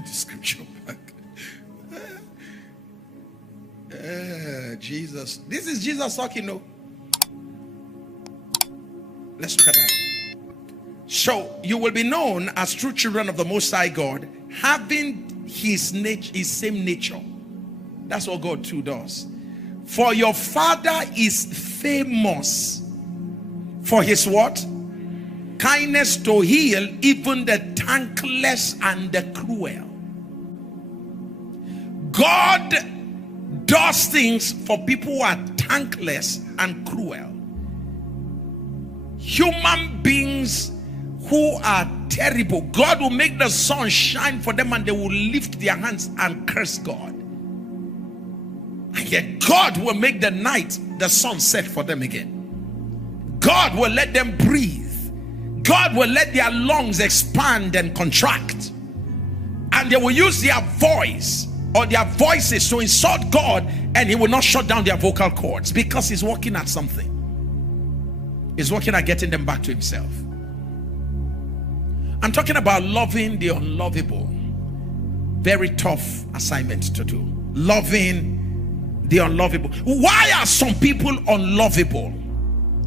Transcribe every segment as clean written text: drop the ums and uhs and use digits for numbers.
the scripture back. Jesus. This is Jesus talking, no? Let's look at that. So you will be known as true children of the Most High God, having his same nature. That's what God too does. For your Father is famous for his what? Kindness to heal even the thankless and the cruel. God does things for people who are thankless and cruel. Human beings who are terrible, God will make the sun shine for them and they will lift their hands and curse God. And yet God will make the night the sun set for them again. God will let them breathe. God will let their lungs expand and contract. And they will use their voice or their voices to insult God, and he will not shut down their vocal cords because he's working at something. He's working at getting them back to himself. I'm talking about loving the unlovable. Very tough assignment to do. Loving the unlovable. Why are some people unlovable?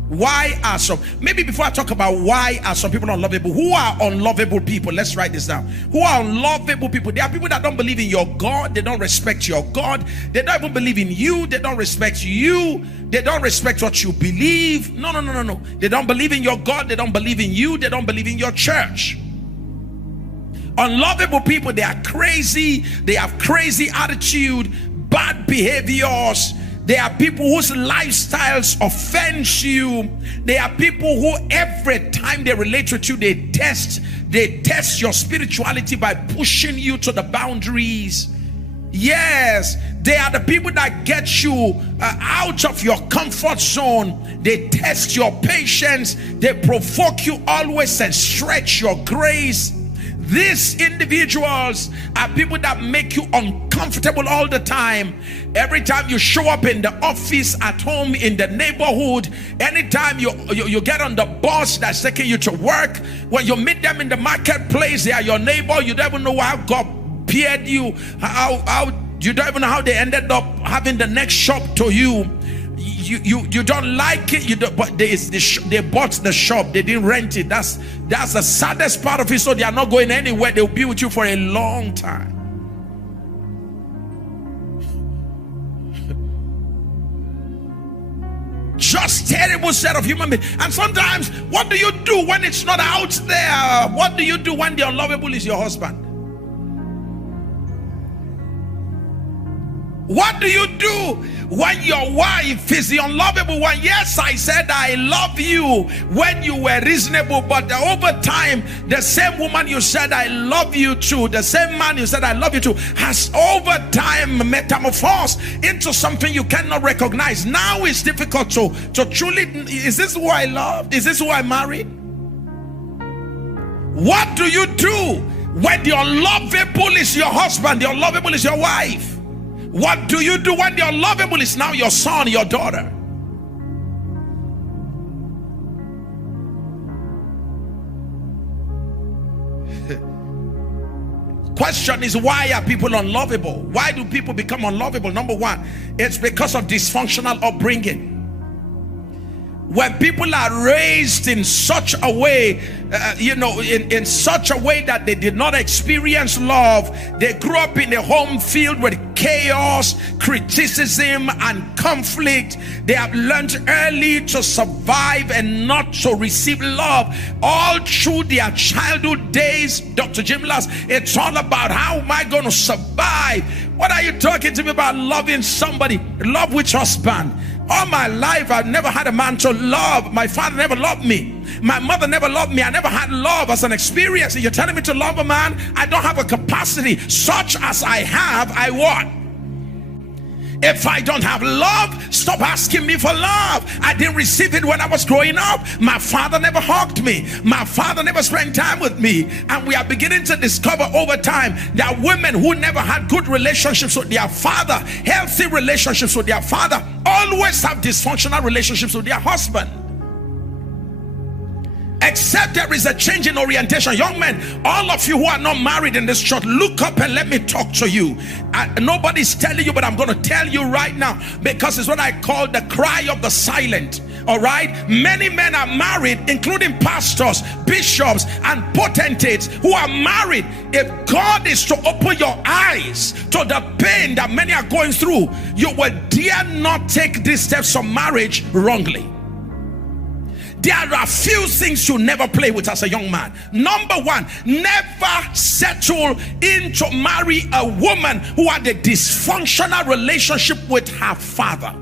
Why are some, maybe before I talk about why are some people unlovable, who are unlovable people? Let's write this down. Who are unlovable people? There are people that don't believe in your God. They don't respect your God. They don't even believe in you. They don't respect you. They don't respect what you believe. No. They don't believe in your God. They don't believe in you. They don't believe in your church. Unlovable people, they are crazy. They have crazy attitude, bad behaviors. They are people whose lifestyles offend you. They are people who every time they relate with you, they test your spirituality by pushing you to the boundaries. Yes, they are the people that get you out of your comfort zone. They test your patience. They provoke you always and stretch your grace. These individuals are people that make you uncomfortable all the time. Every time you show up in the office, at home, in the neighborhood, anytime you get on the bus that's taking you to work, when you meet them in the marketplace, they are your neighbor. You don't even know how God paired you, how you don't even know how they ended up having the next shop to you. You don't like it, but they bought the shop, they didn't rent it. That's the saddest part of it. So they are not going anywhere. They'll be with you for a long time. Just terrible set of human beings. And sometimes, what do you do when it's not out there? What do you do when the unlovable is your husband? What do you do when your wife is the unlovable one? Yes, I said I love you when you were reasonable, but over time, the same woman you said I love you to, the same man you said I love you to, has over time metamorphosed into something you cannot recognize. Now it's difficult to truly, is this who I loved? Is this who I married? What do you do when the unlovable is your husband, the unlovable is your wife? What do you do when the unlovable is now your son, your daughter? Question is, why are people unlovable? Why do people become unlovable? Number one, it's because of dysfunctional upbringing. When people are raised in such a way, in such a way that they did not experience love, they grew up in a home filled with chaos, criticism, and conflict. They have learned early to survive and not to receive love. All through their childhood days, Dr. Jim Lass, it's all about how am I going to survive? What are you talking to me about loving somebody? Love which husband? All my life, I've never had a man to love. My father never loved me. My mother never loved me. I never had love as an experience. You're telling me to love a man? I don't have a capacity. Such as I have, I want. If I don't have love, stop asking me for love. I didn't receive it when I was growing up. My father never hugged me. My father never spent time with me. And we are beginning to discover over time that women who never had good relationships with their father, healthy relationships with their father, always have dysfunctional relationships with their husband. except there is a change in orientation. Young men, all of you who are not married in this church, look up and let me talk to you. Nobody's telling you, but I'm going to tell you right now, because it's what I call the cry of the silent. All right, many men are married, including pastors, bishops, and potentates who are married. If God is to open your eyes to the pain that many are going through, you will dare not take these steps of marriage wrongly. There are a few things you never play with as a young man. Number one, never settle in to marry a woman who had a dysfunctional relationship with her father.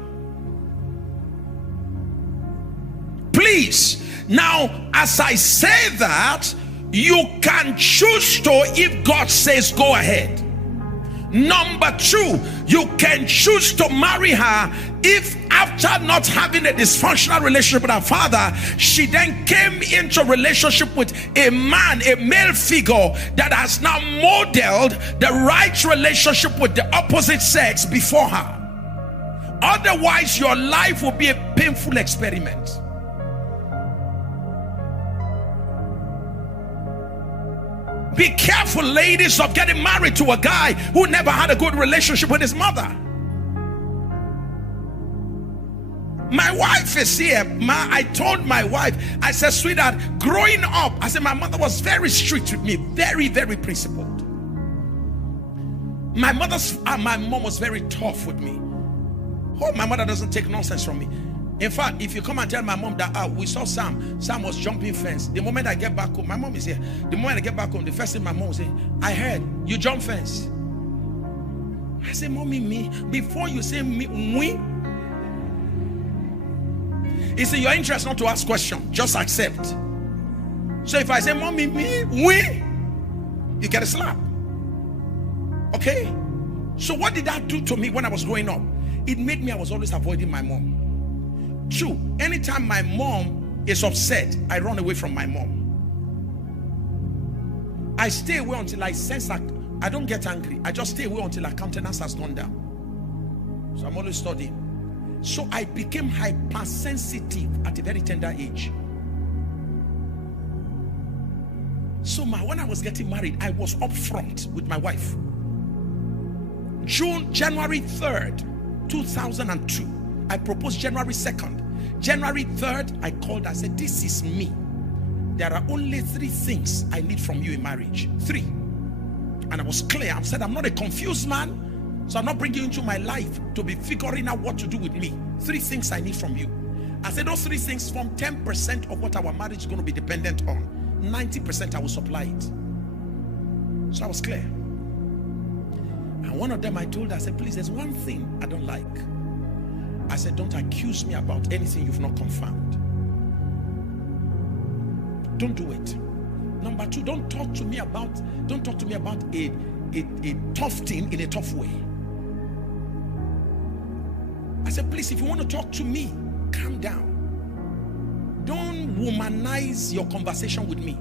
Please. Now, as I say that, you can choose to, if God says go ahead. Number two, you can choose to marry her if after not having a dysfunctional relationship with her father, she then came into a relationship with a man, a male figure that has now modeled the right relationship with the opposite sex before her. Otherwise, your life will be a painful experiment. Be careful, ladies, of getting married to a guy who never had a good relationship with his mother. My wife is here. I told my wife, I said, sweetheart, growing up, I said, my mother was very strict with me, very, very principled. My mom was very tough with me. Oh, my mother doesn't take nonsense from me. In fact, if you come and tell my mom that we saw Sam was jumping fence. The moment I get back home, my mom is here. The moment I get back home, the first thing my mom will say, I heard you jump fence. I say, mommy, me. Before you say me, we. It's in your interest not to ask questions. Just accept. So if I say, mommy, me, we, you get a slap. Okay? So what did that do to me when I was growing up? It made me, I was always avoiding my mom. Two, anytime my mom is upset, I run away from my mom. I stay away until I sense that I don't get angry. I just stay away until her countenance has gone down. So I'm always studying. So I became hypersensitive at a very tender age. So when I was getting married, I was upfront with my wife. January 3rd, 2002. I proposed January 2nd. January 3rd, I called. I said, this is me. There are only 3 things I need from you in marriage. 3. And I was clear. I said, I'm not a confused man, so I'm not bringing you into my life to be figuring out what to do with me. 3 things I need from you. I said, those 3 things form 10% of what our marriage is going to be dependent on. 90% I will supply it. So I was clear. And one of them I told her, I said, please, there's one thing I don't like. I said, don't accuse me about anything you've not confirmed. Don't do it. Number 2, don't talk to me about a tough thing in a tough way. I said, please, if you want to talk to me, calm down. Don't womanize your conversation with me.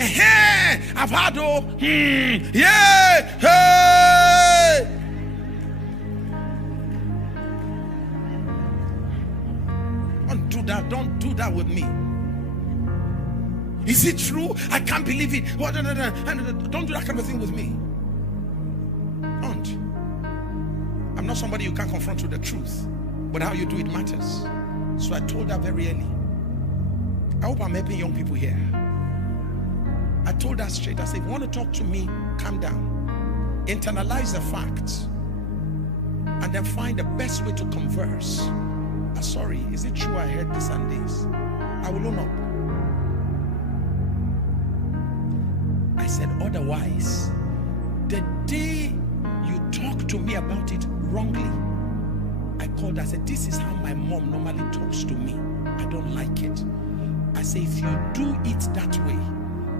Hey, I've had yeah, hey. Don't do that with me. Is it true? I can't believe it. Don't do that kind of thing with me. Don't. I'm not somebody you can't confront with the truth, but how you do it matters. So I told her very early. I hope I'm helping young people here. I told her straight. I said, if you want to talk to me, calm down. Internalize the facts. And then find the best way to converse. Sorry, is it true I heard this and this? I will own up. I said, otherwise, the day you talk to me about it wrongly, I called her. I said, this is how my mom normally talks to me. I don't like it. I say, if you do it that way,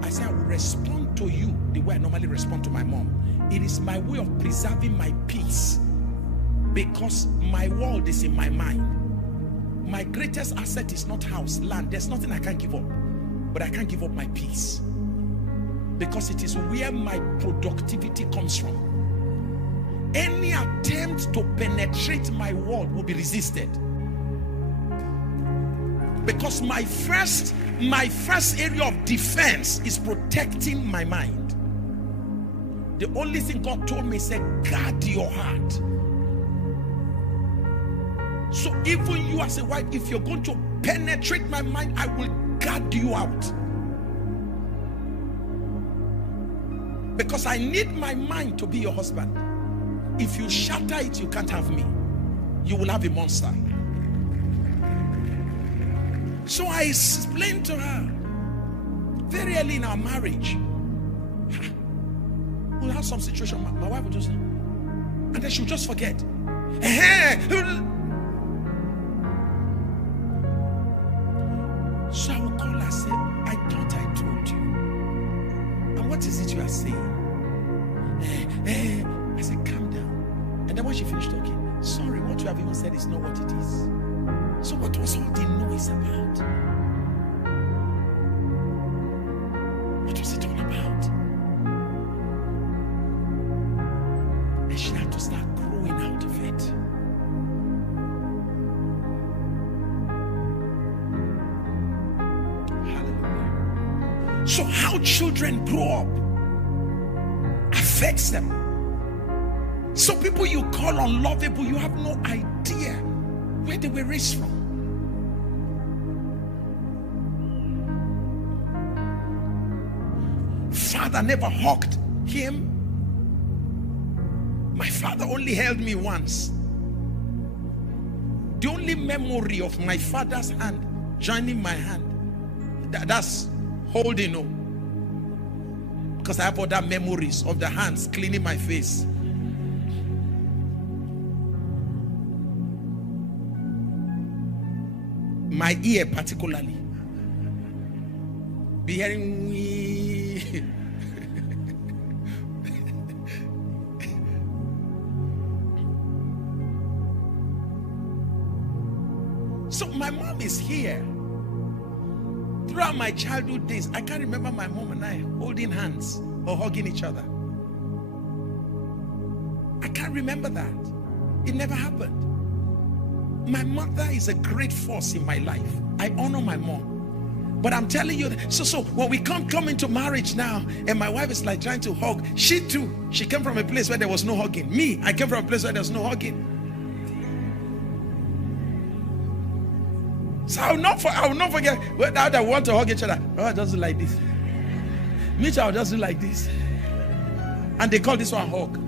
I say, I will respond to you the way I normally respond to my mom. It is my way of preserving my peace, because my world is in my mind. My greatest asset is not house, land. There's nothing I can't give up. But I can't give up my peace. Because it is where my productivity comes from. Any attempt to penetrate my world will be resisted. Because my first area of defense is protecting my mind. The only thing God told me, said, guard your heart. So even you as a wife, if you're going to penetrate my mind, I will guard you out. Because I need my mind to be your husband. If you shatter it, you can't have me. You will have a monster. So I explained to her very early in our marriage. We'll have some situation. My wife will just, and then she'll just forget. So I will call her and say, I thought I told you. And what is it you are saying? I said, calm down. And then when she finished talking, sorry, what you have even said is not what it is. So what was all the noise about? What was it all about? And she had to start growing out of it. Hallelujah. So how children grow up affects them. So people you call unlovable, you have no idea where they were raised from. Father never hugged him. My father only held me once. The only memory of my father's hand joining my hand, that's holding on. Because I have other memories of the hands cleaning my face. My ear particularly. Be hearing me. So my mom is here. Throughout my childhood days, I can't remember my mom and I holding hands or hugging each other. I can't remember that. It never happened. My mother is a great force in my life. I honor my mom. But I'm telling you, so when we come into marriage now, and my wife is like trying to hug, she too, she came from a place where there was no hugging. Me, I came from a place where there was no hugging. So I will not forget now that we want to hug each other. Oh, I just do like this. Me too, I'll just do like this. And they call this one hug.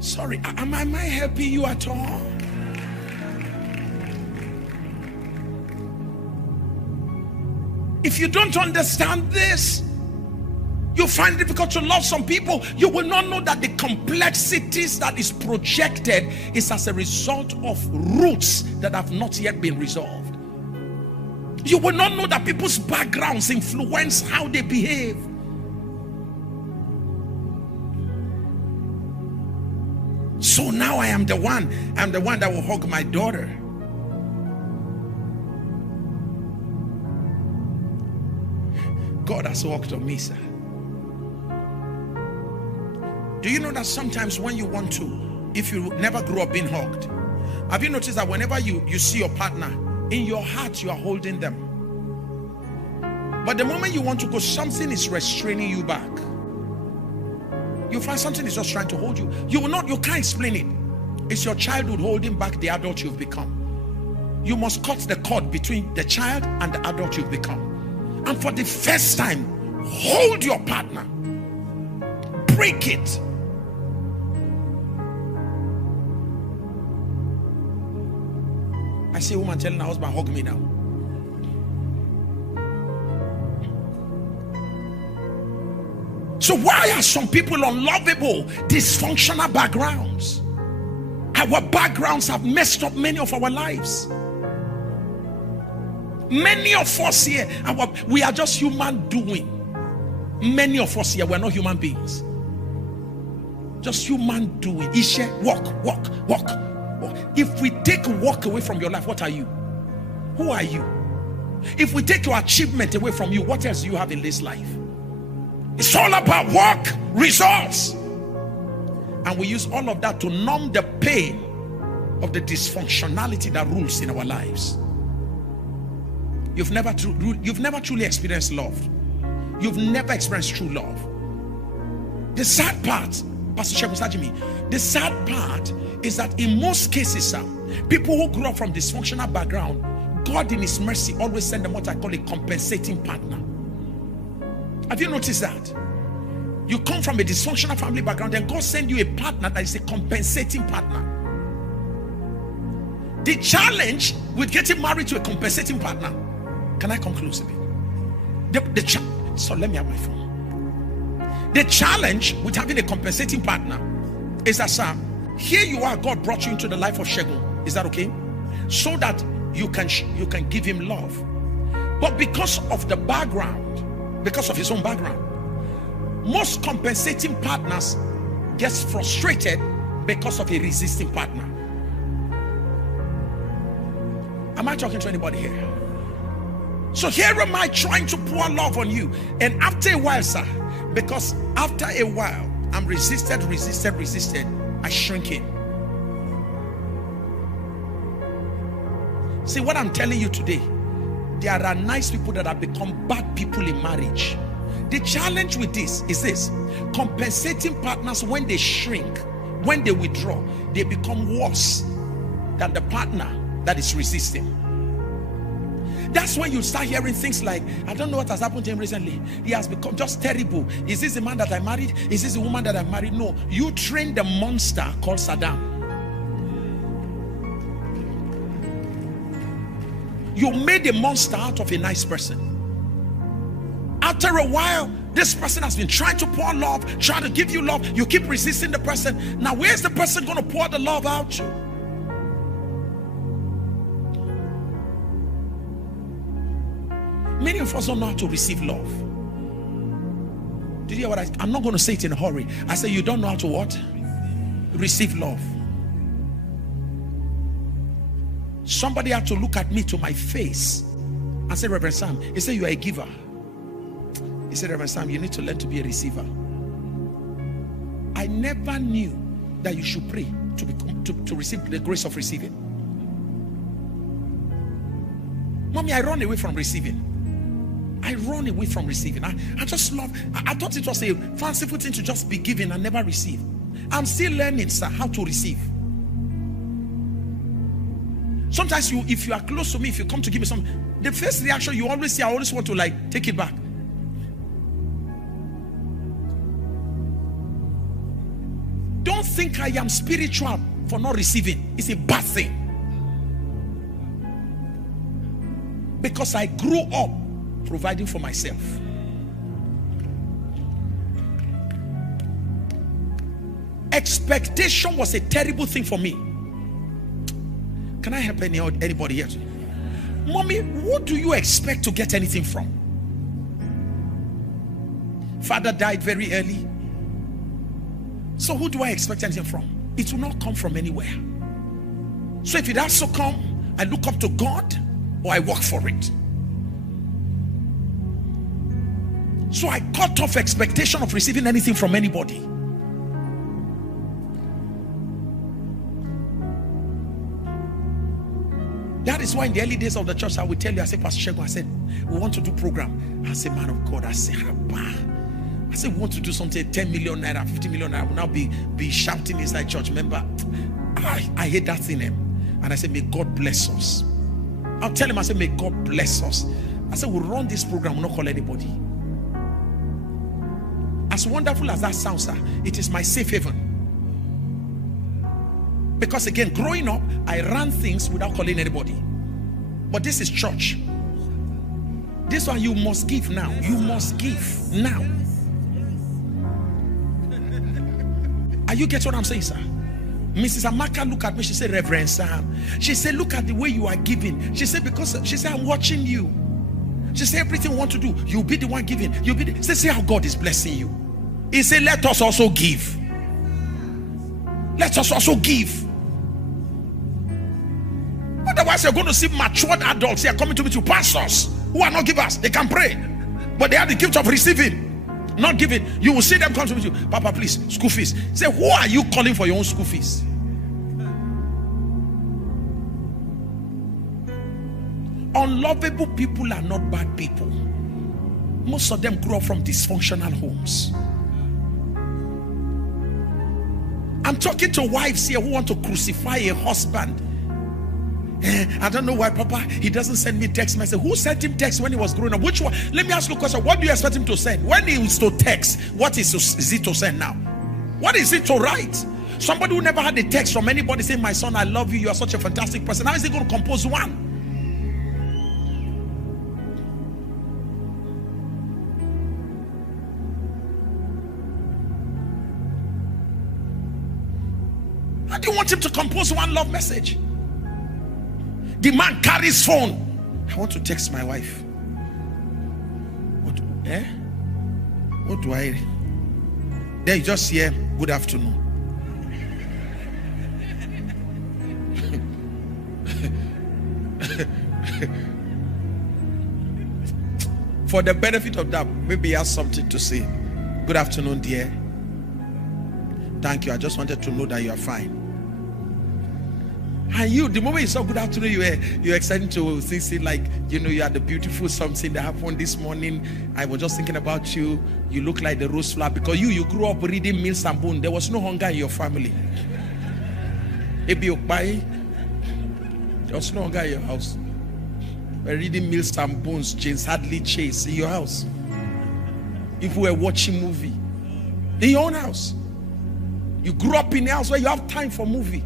Sorry, am I helping you at all? If you don't understand this, you find it difficult to love some people. You will not know that the complexities that is projected is as a result of roots that have not yet been resolved. You will not know that people's backgrounds influence how they behave. So now I'm the one that will hug my daughter. God has worked on me, sir. Do you know that sometimes when you want to, if you never grew up being hugged, have you noticed that whenever you see your partner, in your heart you are holding them, but the moment you want to go, something is restraining you back. You find something is just trying to hold you. You can't explain it. It's your childhood holding back the adult you've become. You must cut the cord between the child and the adult you've become. And for the first time, hold your partner. Break it. I see a woman telling her husband, hug me now. So why are some people unlovable? Dysfunctional backgrounds. Our backgrounds have messed up many of our lives. Many of us here, we are just human doing. Many of us here, we're not human beings. Just human doing. Ishe, walk. If we take walk away from your life, what are you? Who are you? If we take your achievement away from you, what else do you have in this life? It's all about work, results. And we use all of that to numb the pain of the dysfunctionality that rules in our lives. You've never truly experienced love. You've never experienced true love. The sad part, Pastor Shegun Sajimi, the sad part is that in most cases, people who grew up from dysfunctional background, God in his mercy always send them what I call a compensating partner. Have you noticed that? You come from a dysfunctional family background, and God send you a partner that is a compensating partner. The challenge with getting married to a compensating partner, can I come close a bit? So let me have my phone. The challenge with having a compensating partner is that, sir, here you are, God brought you into the life of Shegun. Is that okay? So that you can give him love. But because of the background, because of his own background, most compensating partners get frustrated because of a resisting partner. Am I talking to anybody here? So here am I trying to pour love on you, and after a while, sir, because after a while I'm resisted, I shrink in. See what I'm telling you today, there are nice people that have become bad people in marriage. The challenge with this is this: compensating partners, when they shrink, when they withdraw, they become worse than the partner that is resisting. That's when you start hearing things like, I don't know what has happened to him recently. He has become just terrible. Is this the man that I married? Is this the woman that I married? No, you trained the monster called Saddam. You made a monster out of a nice person. After a while, this person has been trying to pour love, trying to give you love. You keep resisting the person. Now, where's the person going to pour the love out to? Many of us don't know how to receive love. Did you hear what I'm not going to say it in a hurry. I say you don't know how to what? Receive love. Somebody had to look at me to my face and say, Reverend Sam, he said, you are a giver. He said, Reverend Sam, you need to learn to be a receiver. I never knew that you should pray to receive the grace of receiving. Mommy, I run away from receiving. I run away from receiving. I just love, I thought it was a fanciful thing to just be given and never receive. I'm still learning, sir, how to receive. Sometimes if you are close to me, if you come to give me something, the first reaction you always say, I always want to like take it back. Don't think I am spiritual for not receiving. It's a bad thing. Because I grew up providing for myself. Expectation was a terrible thing for me. Can I help anybody here? Mommy, what do you expect to get anything from? Father died very early. So who do I expect anything from? It will not come from anywhere. So if it has to come, I look up to God or I work for it. So I cut off expectation of receiving anything from anybody. That is why in the early days of the church, I would tell you, I said, Pastor Shegun, I said, we want to do program. I said, man of God, I said, we want to do something, 10 million naira, 50 million naira. I will now be shouting inside church. Remember, I hate that thing. And I said, may God bless us. I'll tell him, I said, may God bless us. I said, we'll run this program, we'll not call anybody. As wonderful as that sounds, sir, it is my safe haven. Because again, growing up, I ran things without calling anybody. But this is church. This one you must give now. You must give now. Are you getting what I'm saying, sir? Mrs. Amaka looked at me. She said, Reverend Sam. She said, look at the way you are giving. She said, because she said, I'm watching you. She said, everything you want to do, you'll be the one giving. You'll be the... See how God is blessing you. He said, let us also give. Let us also give. Otherwise, you're going to see matured adults here coming to me to pastors who are not givers. They can pray, but they have the gift of receiving. Not giving. You will see them come to you. Papa, please, school fees. Say, who are you calling for your own school fees? Unlovable people are not bad people. Most of them grew up from dysfunctional homes. I'm talking to wives here who want to crucify a husband. I don't know why, Papa, he doesn't send me text message. Who sent him text when he was growing up? Which one? Let me ask you a question. What do you expect him to send? When he is to text, what is it to send now? What is it to write? Somebody who never had a text from anybody saying, my son, I love you, you are such a fantastic person. How is he going to compose one? How do you want him to compose one love message? The man carries phone. I want to text my wife. What do I? Then you just hear, good afternoon. For the benefit of that, maybe he has something to say. Good afternoon, dear. Thank you. I just wanted to know that you are fine. And you, the moment you saw good afternoon, you're excited to see like, you are the beautiful something that happened this morning. I was just thinking about you. You look like the rose flower because you grew up reading Mills and Boone. There was no hunger in your family. There was no hunger in your house. We're reading Mills and Bones, James Hadley Chase in your house. If we were watching movie in your own house, you grew up in a house where you have time for movie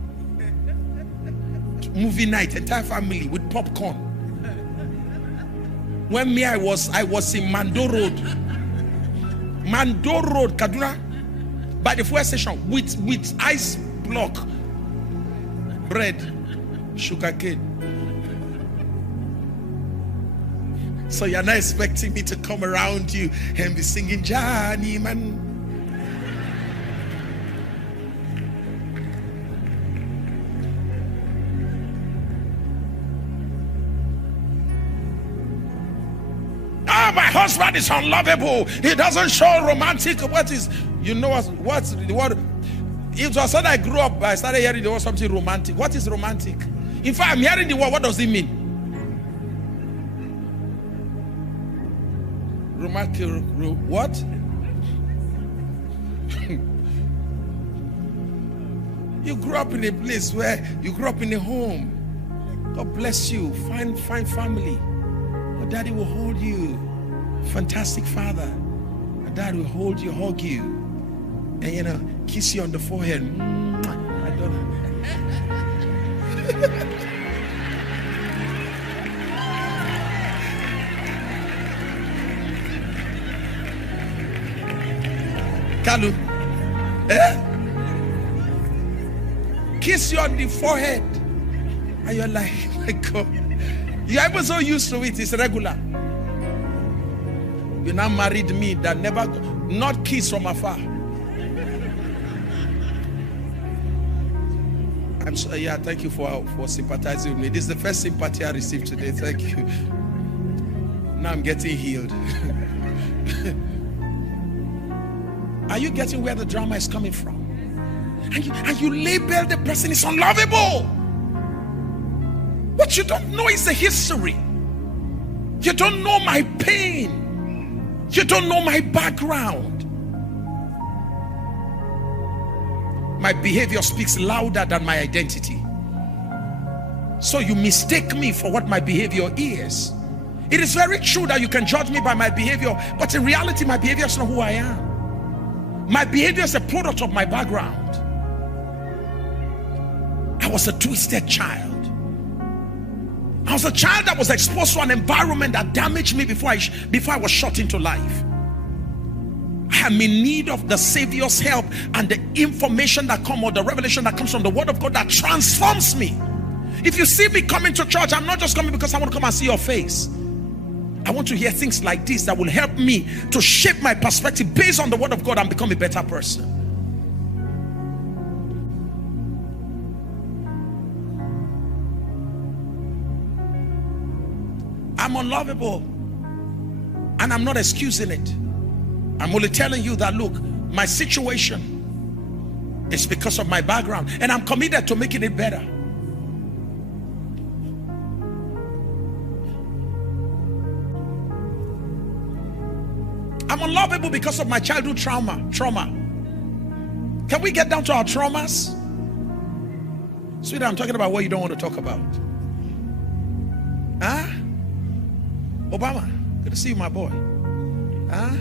night, entire family with popcorn. When I was in Mando Road, Kaduna, by the fuel station with ice block, bread, sugar cane. So you're not expecting me to come around you and be singing Johnny Man. My husband is unlovable. He doesn't show romantic. What is the word? It was when I grew up, I started hearing the word something romantic. What is romantic? In fact, I'm hearing the word. What does it mean? Romantic. What? You grew up in a place where you grew up in a home. God bless you. Fine family. Your daddy will hold you. Fantastic father. Your dad will hold you, hug you, and kiss you on the forehead. I don't know. Kalu, kiss you on the forehead, and you're like, oh my God, you're even so used to it. It's regular. You now married me that never, not kiss from afar. I'm so, yeah, thank you for sympathizing with me. This is the first sympathy I received today. Thank you. Now I'm getting healed. Are you getting where the drama is coming from? And you label the person is unlovable. What you don't know is the history. You don't know my pain. You don't know my background. My behavior speaks louder than my identity. So you mistake me for what my behavior is. It is very true that you can judge me by my behavior, but in reality, my behavior is not who I am. My behavior is a product of my background. I was a twisted child. I was a child that was exposed to an environment that damaged me before I was shot into life. I am in need of the Savior's help and the information that comes, or the revelation that comes from the Word of God that transforms me. If you see me coming to church, I'm not just coming because I want to come and see your face. I want to hear things like this that will help me to shape my perspective based on the Word of God and become a better person. I'm unlovable, and I'm not excusing it. I'm only telling you that, look, my situation is because of my background, and I'm committed to making it better. I'm unlovable because of my childhood trauma. Can we get down to our traumas? Sweetheart, I'm talking about what you don't want to talk about. Huh? Obama, good to see you, my boy. Huh?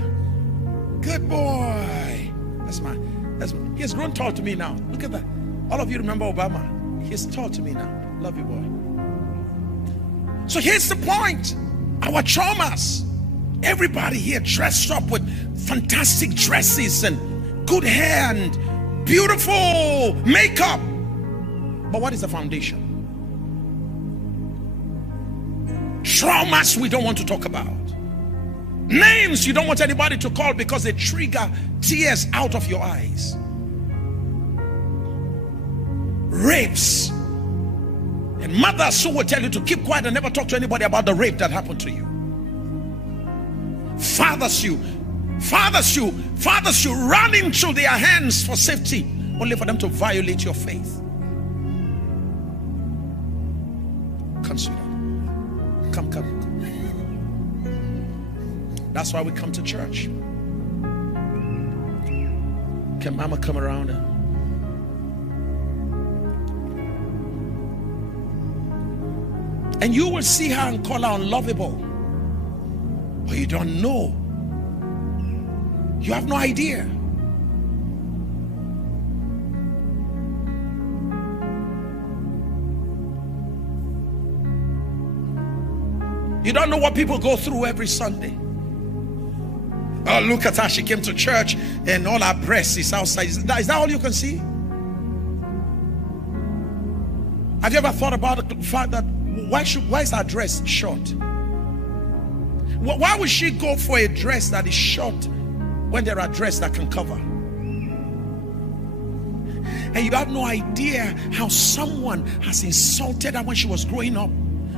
Good boy. That's my, he has grown tall to me now. Look at that. All of you remember Obama. He's tall to me now. Love you, boy. So here's the point. Our traumas. Everybody here dressed up with fantastic dresses and good hair and beautiful makeup. But what is the foundation? Traumas we don't want to talk about. Names you don't want anybody to call because they trigger tears out of your eyes. Rapes. And mothers who will tell you to keep quiet and never talk to anybody about the rape that happened to you. Fathers you run into their hands for safety, only for them to violate your faith. Come, sweetheart. Come. That's why we come to church. Can mama come around? And you will see her and call her unlovable. But you don't know. You have no idea. You don't know what people go through every Sunday. Oh, look at her. She came to church and all her breasts is outside. Is that all you can see? Have you ever thought about the fact that why is her dress short? Why would she go for a dress that is short when there are dresses that can cover? And you have no idea how someone has insulted her when she was growing up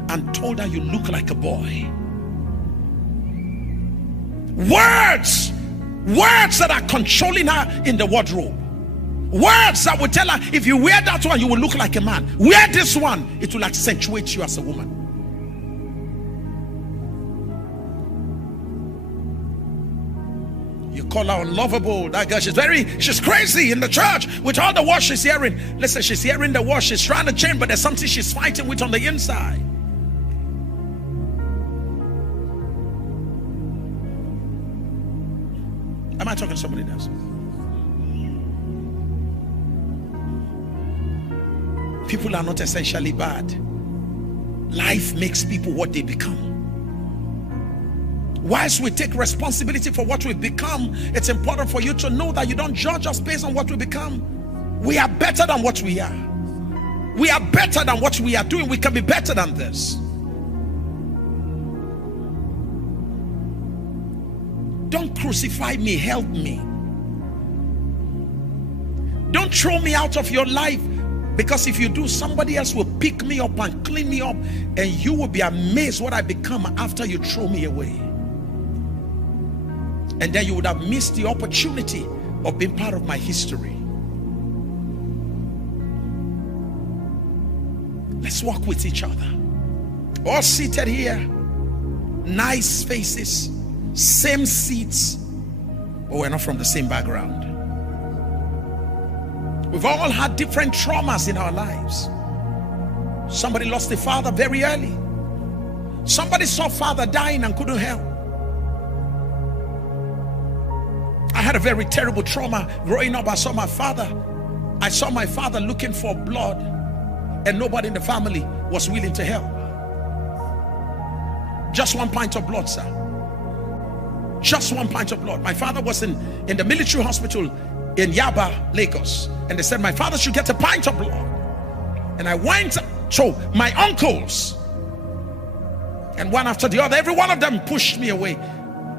and told her you look like a boy. Words that are controlling her in the wardrobe. Words that will tell her, if you wear that one, you will look like a man. Wear this one, it will accentuate you as a woman. You call her unlovable. That girl, she's crazy in the church with all the words she's hearing. Listen, she's hearing the words, she's trying to change, but there's something she's fighting with on the inside. Am I talking to somebody else? People are not essentially bad. Life makes people what they become. Whilst we take responsibility for what we've become, it's important for you to know that you don't judge us based on what we become. We are better than what we are. We are better than what we are doing. We can be better than this. Don't crucify me, help me. Don't throw me out of your life, because if you do, somebody else will pick me up and clean me up, and you will be amazed what I become after you throw me away. And then you would have missed the opportunity of being part of my history. Let's walk with each other. All seated here, nice faces, same seats, but we're not from the same background. We've all had different traumas in our lives. Somebody lost a father very early. Somebody saw father dying and couldn't help. I had a very terrible trauma growing up. I saw my father looking for blood, and nobody in the family was willing to help. Just 1 pint of blood, sir. Just 1 pint of blood. My father was in the military hospital in Yaba, Lagos, and they said my father should get a pint of blood. And I went to my uncles, and one after the other, every one of them pushed me away.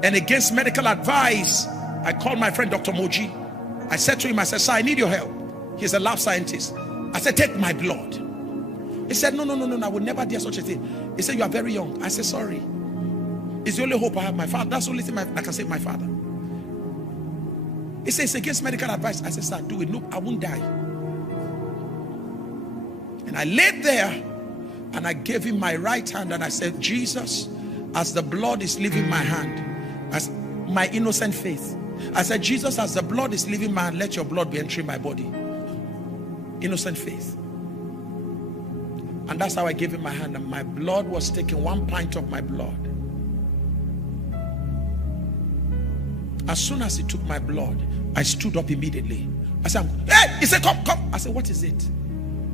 And against medical advice, I called my friend Dr. Moji. I said to him, I said, sir, I need your help. He's a lab scientist. I said, take my blood. He said, no, I would never do such a thing. He said, you are very young. I said, sorry. It's the only hope I have. My father, that's the only thing I can say, my father. He says, against medical advice. I said, sir, do it. Look, I won't die. And I laid there and I gave him my right hand and I said, Jesus, as the blood is leaving my hand, as my innocent faith, I said, Jesus, as the blood is leaving my hand, let your blood be entering my body. Innocent faith. And that's how I gave him my hand, and my blood was taking 1 pint of my blood. As soon as he took my blood, I stood up immediately. I said, hey! He said, come. I said, what is it?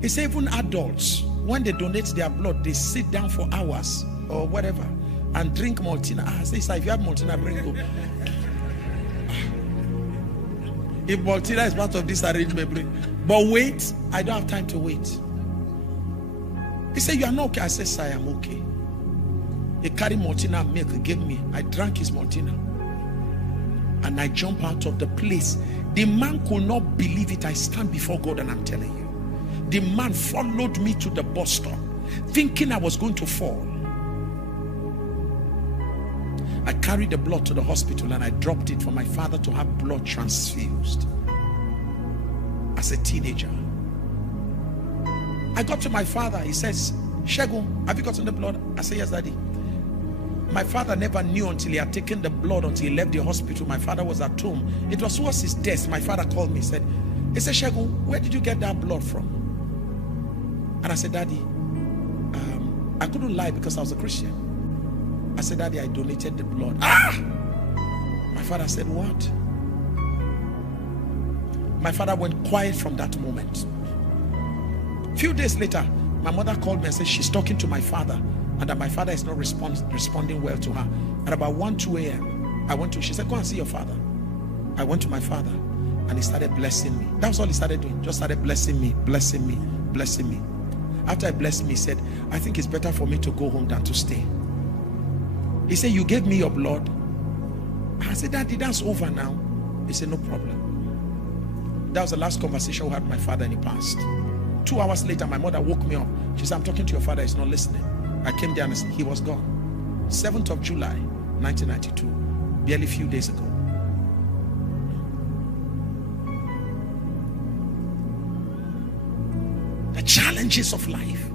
He said, even adults, when they donate their blood, they sit down for hours or whatever and drink Maltina. I said, sir, if you have Maltina, bring it. If Maltina is part of this arrangement, bring. But wait, I don't have time to wait. He said, you are not okay. I said, sir, I am okay. He carried Maltina and milk, he gave me. I drank his Maltina. And I jump out of the place. The man could not believe it. I stand before God and I'm telling you. The man followed me to the bus stop, thinking I was going to fall. I carried the blood to the hospital and I dropped it for my father to have blood transfused. As a teenager, I got to my father. He says, Shegun, have you gotten the blood? I said, yes, daddy. My father never knew until he had taken the blood, until he left the hospital. My father was at home. It was towards his death. My father called me. He said, Shegun, where did you get that blood from? And I said, daddy, I couldn't lie because I was a Christian. I said, daddy, I donated the blood. My father said, what? My father went quiet from that moment. A few days later, my mother called me and said she's talking to my father and that my father is not responding well to her. At about 1, 2 a.m., I went to, she said, go and see your father. I went to my father and he started blessing me. That was all he started doing. Just started blessing me, blessing me, blessing me. After he blessed me, he said, I think it's better for me to go home than to stay. He said, you gave me your blood. I said, daddy, that's over now. He said, no problem. That was the last conversation we had with my father, and he passed. 2 hours later, my mother woke me up. She said, I'm talking to your father, he's not listening. I came down and said, he was gone. 7th of July, 1992, barely a few days ago. The challenges of life.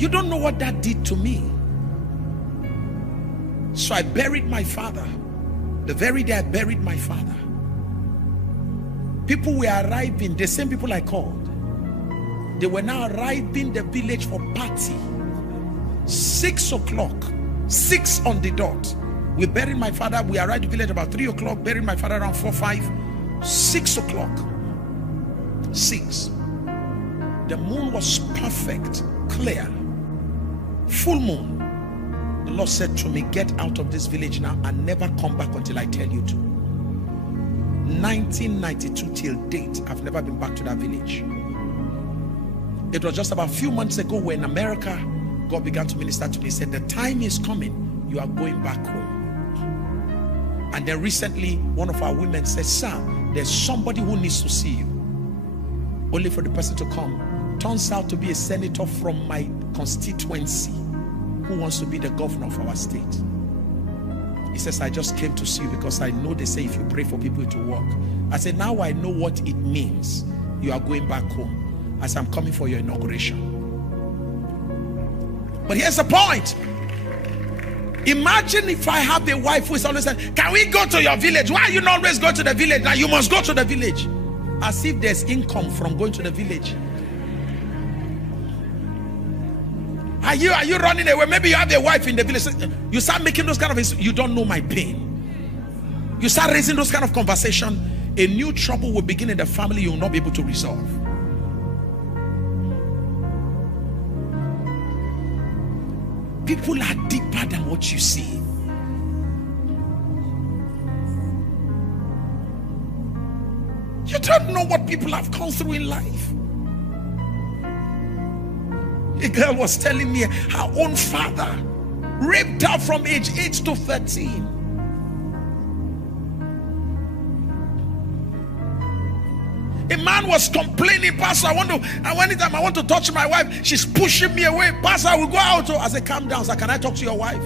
You don't know what that did to me. So I buried my father. The very day I buried my father, people were arriving, the same people I called. They were now arriving the village for party. 6 o'clock, 6 on the dot. We buried my father. We arrived at the village about 3 o'clock, buried my father around 4, 5, 6 o'clock. 6. The moon was perfect, clear, full moon. The Lord said to me, get out of this village now and never come back until I tell you to. 1992 till date, I've never been back to that village. It was just about a few months ago when America, God began to minister to me. He said, the time is coming, you are going back home. And then recently, one of our women said, sir, there's somebody who needs to see you. Only for the person to come. Turns out to be a senator from my constituency who wants to be the governor of our state. He says, I just came to see you because I know they say if you pray for people it will work. I said, now I know what it means. You are going back home. I said, I'm coming for your inauguration. But here's the point. Imagine if I have a wife who is always saying, can we go to your village? Why are you not always going to the village? Now you must go to the village. As if there's income from going to the village. Are you running away? Maybe you have a wife in the village. You start making those kind of, you don't know my pain. You start raising those kind of conversation. A new trouble will begin in the family you will not be able to resolve. People are deeper than what you see. You don't know what people have gone through in life. A girl was telling me her own father raped her from age 8 to 13. A man was complaining, Pastor, anytime I want to touch my wife, she's pushing me away. Pastor, I will go out. I said, calm down, sir. Can I talk to your wife?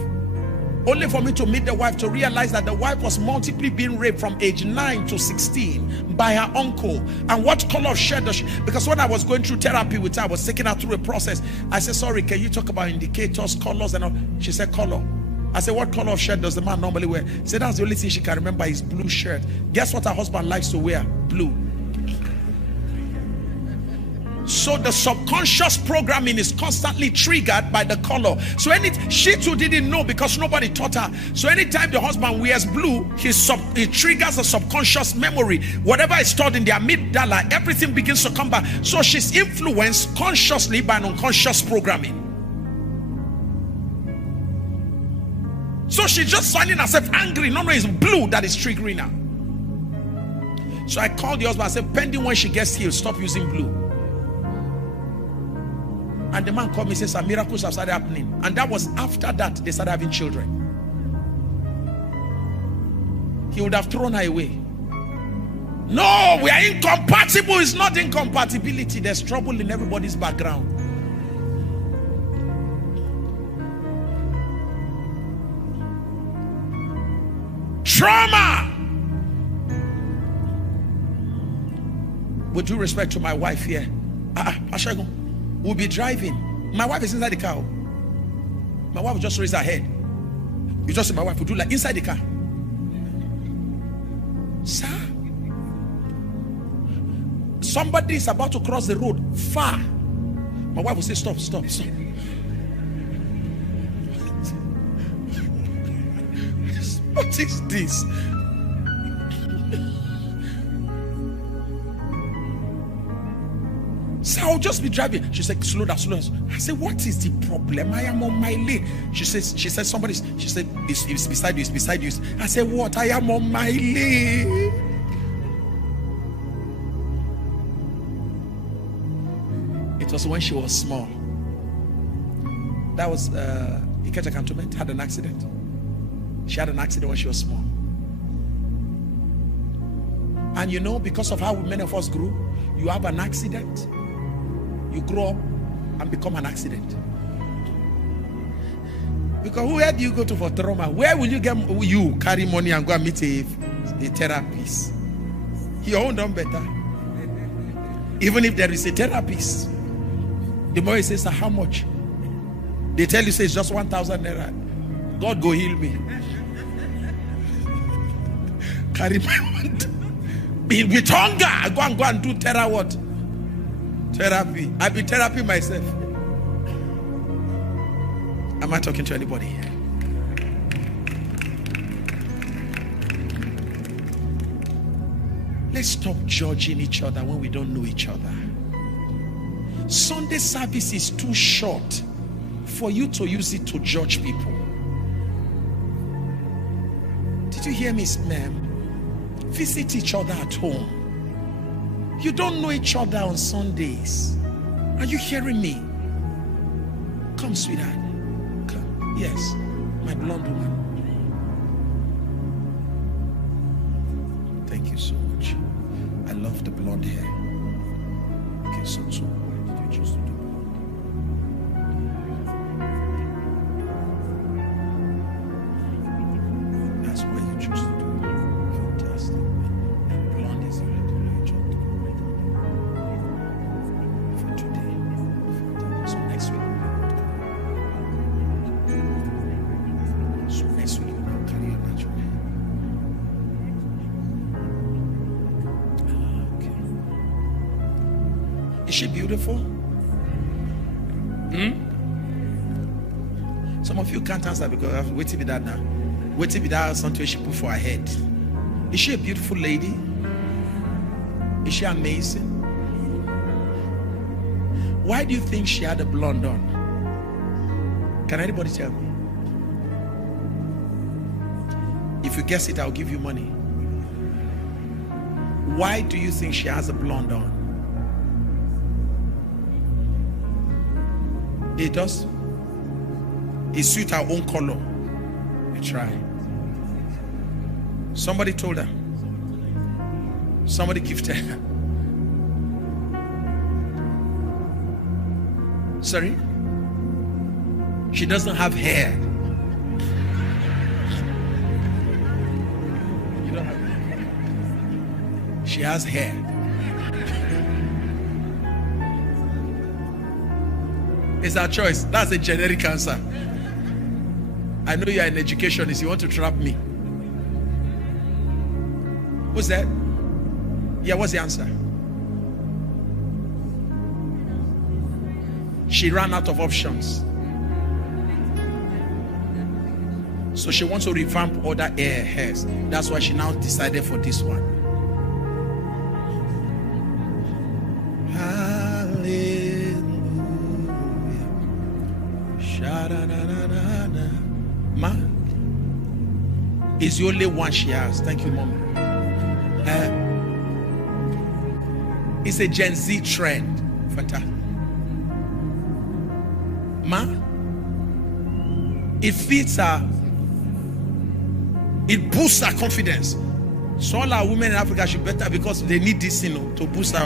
Only for me to meet the wife, to realize that the wife was multiply being raped from age 9 to 16 by her uncle. And what color of shirt does she? Because when I was going through therapy with her, I was taking her through a process. I said, sorry, can you talk about indicators, colors and all? She said, color. I said, what color of shirt does the man normally wear? She said, that's the only thing she can remember is blue shirt. Guess what her husband likes to wear? Blue. So the subconscious programming is constantly triggered by the color. So she too didn't know because nobody taught her. So anytime the husband wears blue, it triggers a subconscious memory. Whatever is stored in the amygdala, everything begins to come back. So she's influenced consciously by an unconscious programming. So she's just finding herself angry. No, it's blue that is triggering her. So I called the husband. I said, pending when she gets healed, stop using blue. And the man called me and said, some miracles have started happening. And that was after that they started having children. He would have thrown her away. No, we are incompatible. It's not incompatibility. There's trouble in everybody's background. Trauma. With due respect to my wife here, Ashago, we'll be driving. My wife is inside the car. My wife will just raise her head. You just see my wife will do like inside the car. Sir, somebody is about to cross the road far. My wife will say, stop, stop, stop. What is this? So I'll just be driving. She said, slow down, slow down. I said, what is the problem? I am on my lane. She said, it's beside you, it's beside you. I said, what? I am on my lane. It was when she was small. That was Ikeja Cantonment, had an accident. She had an accident when she was small. And you know, because of how many of us grew, you have an accident, you grow up and become an accident. Because where do you go to for trauma? Where will you carry money and go and meet a therapist? Your own done better. Even if there is a therapist, the more he says, how much? They tell you, say it's just 1,000 naira. God go heal me. Carry my hand. With hunger, I go and do therapy. I've been therapy myself. Am I talking to anybody here? Let's stop judging each other when we don't know each other. Sunday service is too short for you to use it to judge people. Did you hear me, ma'am? Visit each other at home. You don't know each other on Sundays. Are you hearing me? Come, sweetheart. Come. Yes, my blonde woman. Thank you so much. I love the blonde hair. Okay, so why did you choose to do blonde? That's why you choose to do blonde. Fantastic. Blonde is the color you chose for today. So next week. So next week we'll carry your natural hair. Is she beautiful? Some of you can't answer because I've waited with that now. Waiting with that something she put for her head. Is she a beautiful lady? Is she amazing? Why do you think she had a blonde on? Can anybody tell me? If you guess it, I'll give you money. Why do you think she has a blonde on? It does. It suits our own color. We try. Somebody told her. Somebody gifted her. Sorry? She doesn't have hair. She has hair. It's her choice. That's a generic answer. I know you're an educationist. You want to trap me. What's that? Yeah, what's the answer? She ran out of options. So she wants to revamp other hairs. That's why she now decided for this one. Hallelujah. Sha-da-da-da-da-da. Ma, it's the only one she has. Thank you, Mom. It's a Gen Z trend. Fantastic. Ma, it fits her. It boosts her confidence. So all our women in Africa should better, because they need this, to boost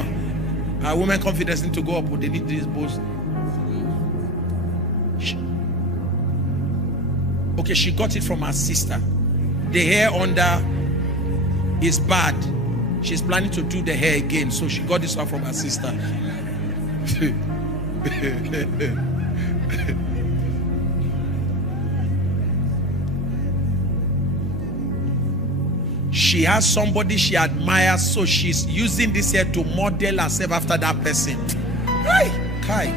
our women confidence need to go up. They need this boost. Okay, she got it from her sister. The hair under is bad. She's planning to do the hair again, so she got this one from her sister. She has somebody she admires, so she's using this hair to model herself after that person. Kai.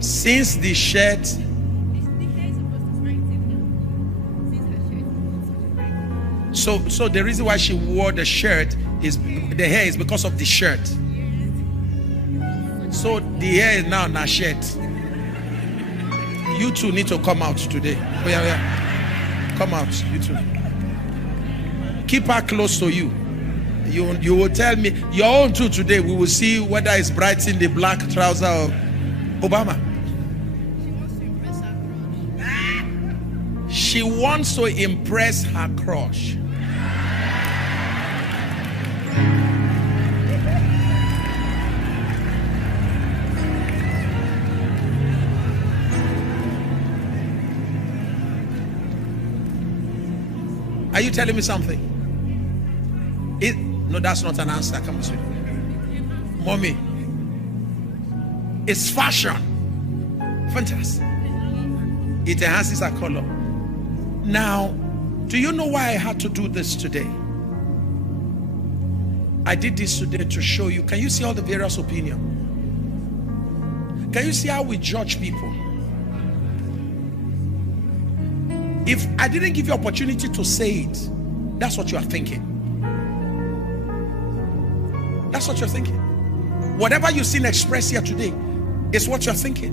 Since the shirt, so the reason why she wore the shirt is the hair is because of the shirt. So the hair is now in her shirt. You two need to come out today. Oh, yeah. Come out, you two. Keep her close to you. You will tell me your own too today. We will see whether it's bright in the black trouser or Obama. She wants to impress her crush. Are you telling me something? No, that's not an answer. Come on, sweetie. Mommy, it's fashion. Fantastic. It enhances her color. Now, do you know why I had to do this today? I did this today to show you. Can you see all the various opinions? Can you see how we judge people? If I didn't give you opportunity to say it, that's what you are thinking. That's what you're thinking. Whatever you've seen expressed here today is what you're thinking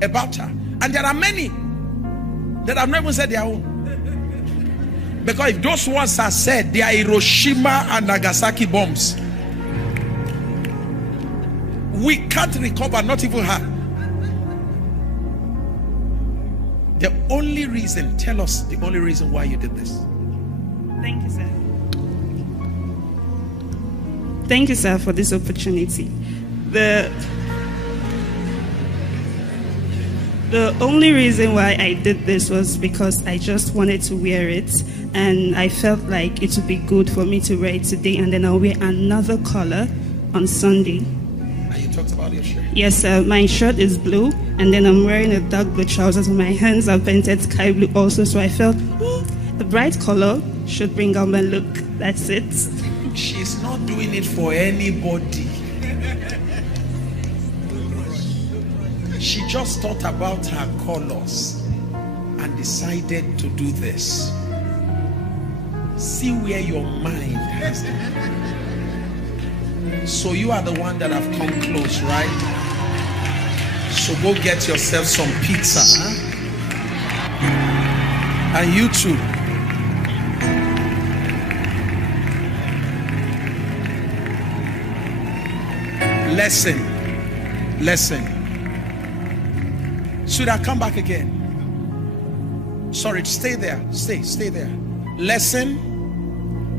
about her. And there are many that have never said their own. Because if those ones are said, they are Hiroshima and Nagasaki bombs. We can't recover, not even her. The only reason, tell us the only reason why you did this. Thank you, sir. Thank you, sir, for this opportunity. The only reason why I did this was because I just wanted to wear it, and I felt like it would be good for me to wear it today, and then I'll wear another color on Sunday. And you talked about your shirt? Yes, sir. My shirt is blue, and then I'm wearing a dark blue trousers, and my hands are painted sky blue also, so I felt a bright color should bring out my look. That's it. She's not doing it for anybody. She just thought about her colors and decided to do this. See where your mind has it. So you are the one that have come close, right? So go get yourself some pizza, huh? And you too. Lesson. Should I come back again? Sorry, stay there. Stay there. Lesson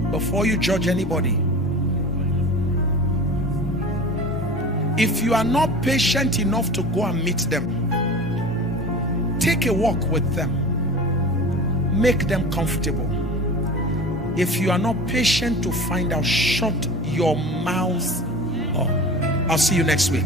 before you judge anybody. If you are not patient enough to go and meet them, take a walk with them. Make them comfortable. If you are not patient to find out, shut your mouth up. I'll see you next week.